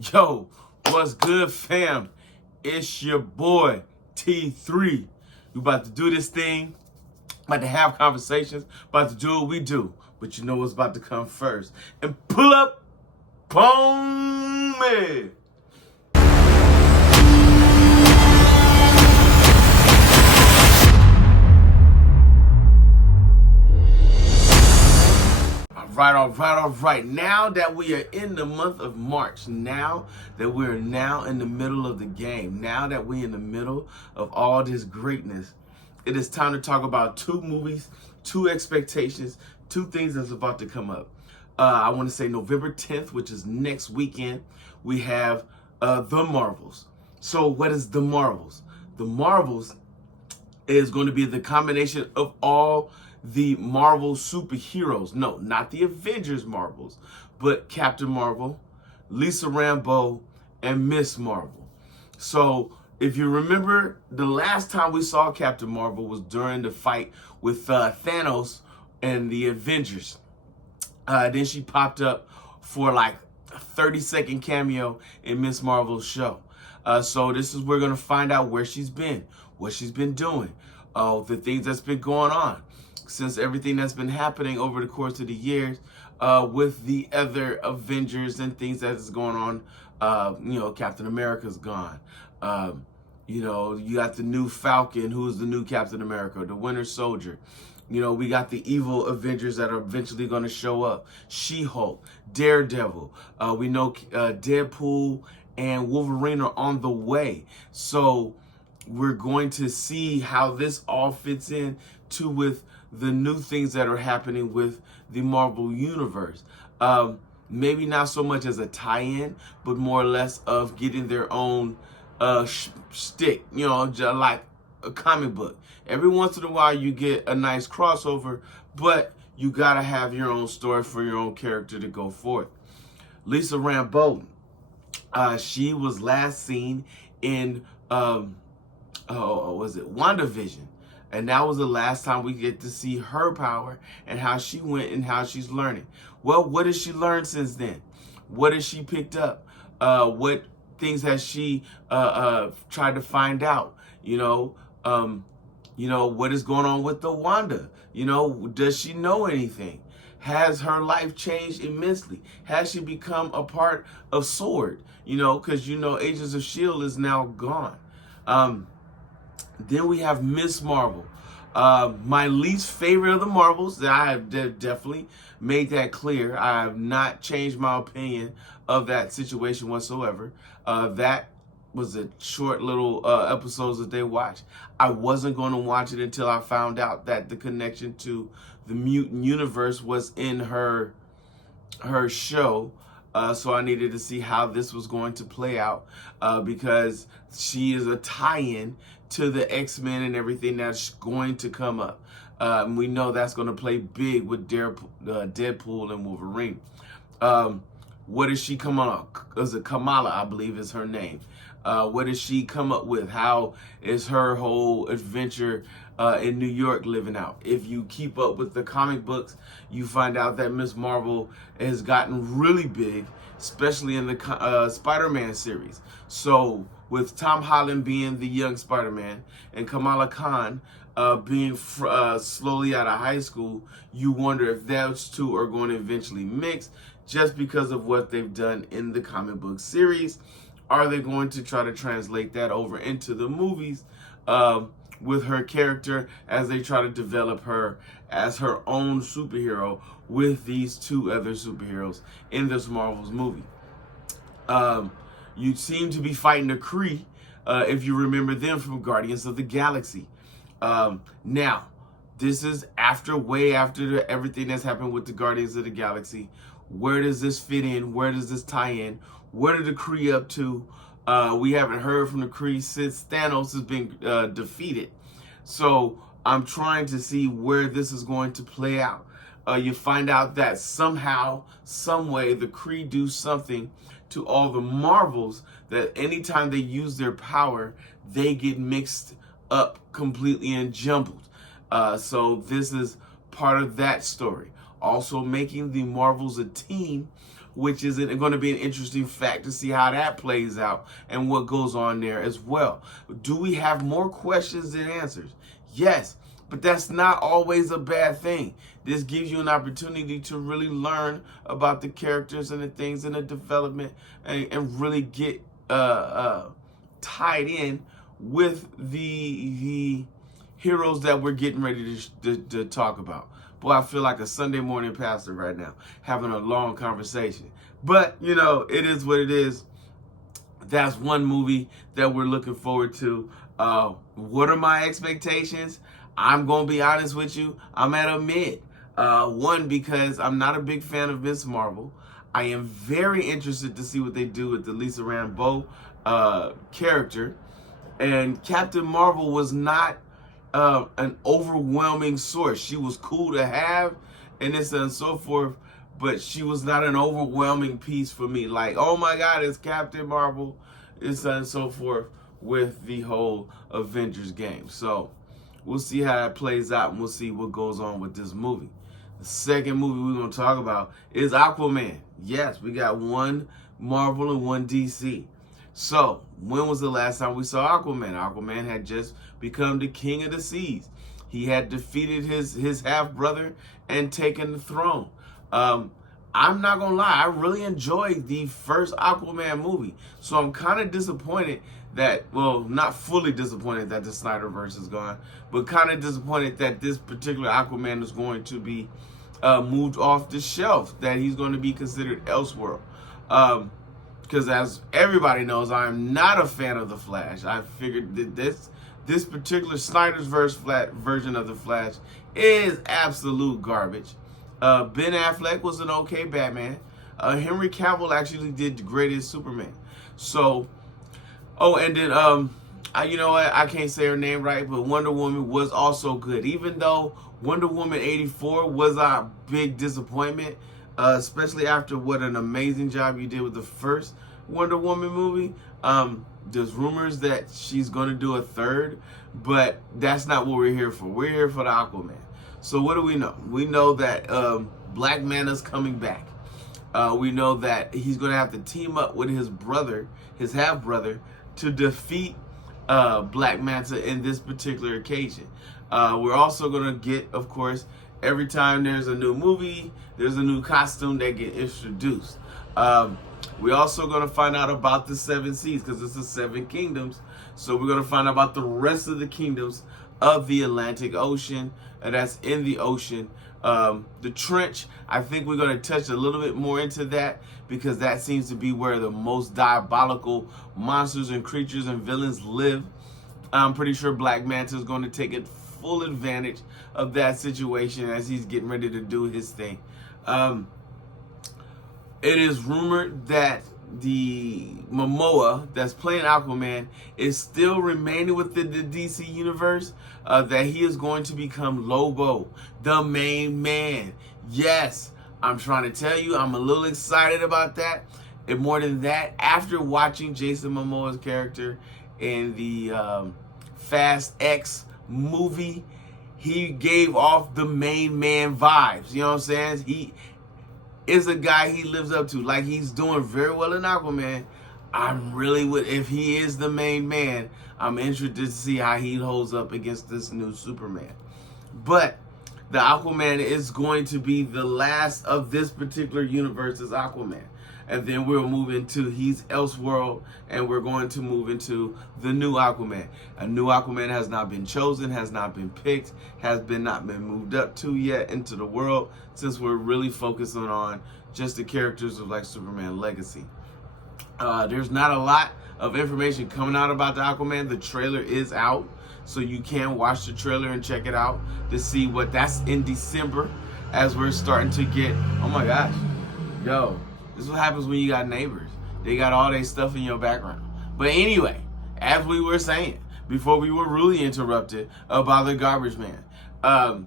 Yo, what's good, fam? It's your boy, T3. We about to do this thing, about to have conversations, about to do what we do. But you know what's about to come first. And pull up on me. All right. Now that we are in the month of March, now that we're now in the middle of the game, now that we're in the middle of all this greatness, it is time to talk about two movies, two expectations, two things that's about to come up. I want to say November 10th, which is next weekend, we have The Marvels. So what is The Marvels? The Marvels is going to be the combination of all the Marvel superheroes. No, not the Avengers Marvels, but Captain Marvel, Lisa Rambeau, and Miss Marvel. So if you remember, the last time we saw Captain Marvel was during the fight with Thanos and the Avengers. Then she popped up for like a 30-second cameo in Miss Marvel's show. So this is we're going to find out where she's been, what she's been doing, the things that's been going on since everything that's been happening over the course of the years with the other Avengers and things that is going on. Captain America's gone. You got the new Falcon, who's the new Captain America, the Winter Soldier. We got the evil Avengers that are eventually going to show up. She-Hulk, Daredevil. We know Deadpool and Wolverine are on the way. So we're going to see how this all fits in with the new things that are happening with the Marvel Universe. Maybe not so much as a tie-in, but more or less of getting their own stick, like a comic book. Every once in a while you get a nice crossover, but you gotta have your own story for your own character to go forth. Lisa Rambeau, she was last seen in WandaVision. And that was the last time we get to see her power and how she went and how she's learning. Well, what has she learned since then? What has she picked up? What things has she tried to find out? What is going on with the Wanda? Does she know anything? Has her life changed immensely? Has she become a part of SWORD? Because Agents of S.H.I.E.L.D. is now gone. Then we have Miss Marvel. My least favorite of the Marvels. I have definitely made that clear. I have not changed my opinion of that situation whatsoever. That was a short little episodes that they watched. I wasn't going to watch it until I found out that the connection to the mutant universe was in her show. So I needed to see how this was going to play out because she is a tie-in to the X-Men and everything that's going to come up. We know that's going to play big with Deadpool and Wolverine. What does she come up? Is it Kamala, I believe is her name. What does she come up with? How is her whole adventure in New York living out? If you keep up with the comic books, you find out that Miss Marvel has gotten really big, especially in the Spider-Man series. So with Tom Holland being the young Spider-Man and Kamala Khan being slowly out of high school, you wonder if those two are going to eventually mix just because of what they've done in the comic book series. Are they going to try to translate that over into the movies with her character as they try to develop her as her own superhero with these two other superheroes in this Marvel's movie? You seem to be fighting the Kree, if you remember them from Guardians of the Galaxy. Now, this is way after everything that's happened with the Guardians of the Galaxy. Where does this fit in? Where does this tie in? What are the Kree up to? We haven't heard from the Kree since Thanos has been defeated. So I'm trying to see where this is going to play out. You find out that somehow, some way, the Kree do something to all the Marvels that anytime they use their power, they get mixed up completely and jumbled. So this is part of that story. Also making the Marvels a team which is going to be an interesting fact to see how that plays out and what goes on there as well. Do we have more questions than answers? Yes, but that's not always a bad thing. This gives you an opportunity to really learn about the characters and the things in the development and really get tied in with the heroes that we're getting ready to talk about. Boy, I feel like a Sunday morning pastor right now, having a long conversation. But, you know, it is what it is. That's one movie that we're looking forward to. What are my expectations? I'm going to be honest with you. I'm at a mid. One, because I'm not a big fan of Miss Marvel. I am very interested to see what they do with the Lisa Rambeau character. And Captain Marvel was not an overwhelming source. She was cool to have and this and so forth, but she was not an overwhelming piece for me. Like, oh my God, it's Captain Marvel, this and so forth with the whole Avengers game. So we'll see how it plays out, and we'll see what goes on with this movie. The second movie we're going to talk about is Aquaman. Yes, we got one Marvel and one DC. So, when was the last time we saw Aquaman? Aquaman had just become the king of the seas. He had defeated his half-brother and taken the throne. I'm not going to lie, I really enjoyed the first Aquaman movie. So I'm kind of disappointed that, well, not fully disappointed that the Snyderverse is gone, but kind of disappointed that this particular Aquaman is going to be moved off the shelf, that he's going to be considered Elseworld. Because as everybody knows, I'm not a fan of The Flash. I figured that this particular Snyder's version of The Flash is absolute garbage. Ben Affleck was an okay Batman. Henry Cavill actually did the greatest Superman. So, oh, and then, you know what? I can't say her name right, but Wonder Woman was also good. Even though Wonder Woman 84 was a big disappointment, especially after what an amazing job you did with the first Wonder Woman movie. There's rumors that she's going to do a third, but that's not what we're here for. We're here for the Aquaman. So what do we know? We know that Black Manta's coming back. We know that he's going to have to team up with his brother, his half-brother, to defeat Black Manta in this particular occasion. We're also going to get, of course, every time there's a new movie, there's a new costume that get introduced. We're also going to find out about the 7 seas, because it's the 7 kingdoms. So we're going to find out about the rest of the kingdoms of the Atlantic Ocean, and that's in the ocean. The trench, I think we're going to touch a little bit more into that, because that seems to be where the most diabolical monsters and creatures and villains live. I'm pretty sure Black Manta is going to take it full advantage of that situation as he's getting ready to do his thing. It is rumored that the Momoa that's playing Aquaman is still remaining within the DC universe, that he is going to become Lobo, the main man. Yes, I'm trying to tell you, I'm a little excited about that. And more than that, after watching Jason Momoa's character in the Fast X movie, he gave off the main man vibes. You know what I'm saying? He is a guy he lives up to. Like, he's doing very well in Aquaman. I'm really if he is the main man, I'm interested to see how he holds up against this new Superman. But the Aquaman is going to be the last of this particular universe's Aquaman. And then we'll move into, he's Elseworld, and we're going to move into the new Aquaman. A new Aquaman has not been chosen, has not been picked, not been moved up to yet into the world, since we're really focusing on just the characters of like Superman Legacy. There's not a lot of information coming out about the Aquaman. The trailer is out, so you can watch the trailer and check it out to see what that's in December, as we're starting to get, oh my gosh, yo. This is what happens when you got neighbors. They got all their stuff in your background. But anyway, as we were saying, before we were really interrupted by the garbage man,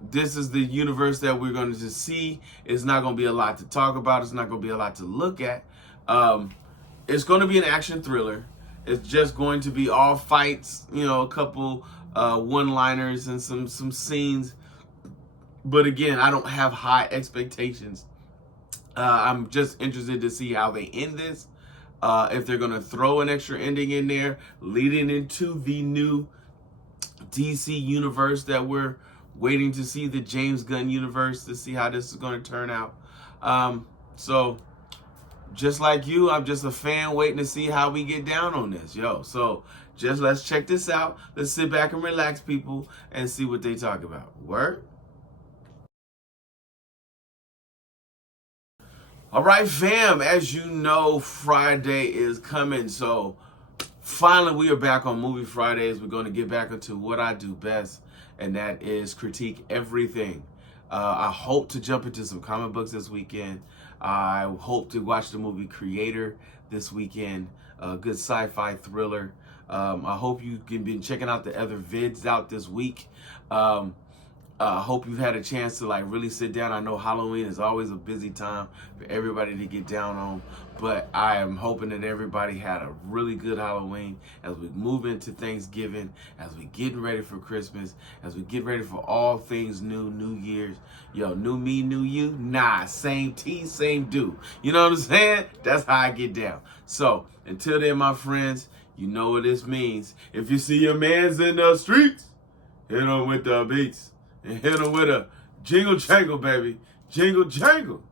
this is the universe that we're going to see. It's not going to be a lot to talk about. It's not going to be a lot to look at. It's going to be an action thriller. It's just going to be all fights, you know, a couple one-liners and some scenes. But again, I don't have high expectations I'm just interested to see how they end this. If they're going to throw an extra ending in there, leading into the new DC universe that we're waiting to see, the James Gunn universe, to see how this is going to turn out. So just like you, I'm just a fan waiting to see how we get down on this, yo. So just let's check this out. Let's sit back and relax, people, and see what they talk about. Word? All right, fam, as you know, Friday is coming. So finally, we are back on Movie Fridays. We're going to get back into what I do best, and that is critique everything. I hope to jump into some comic books this weekend. I hope to watch the movie Creator this weekend, a good sci-fi thriller. I hope you can be checking out the other vids out this week. I hope you've had a chance to like really sit down. I know Halloween is always a busy time for everybody to get down on, but I am hoping that everybody had a really good Halloween as we move into Thanksgiving, as we getting ready for Christmas, as we get ready for all things new, New Year's. Yo, new me, new you? Nah, same tea, same do. You know what I'm saying? That's how I get down. So until then, my friends, you know what this means. If you see your mans in the streets, hit them with the beats. And hit them with a jingle jangle, baby. Jingle jangle.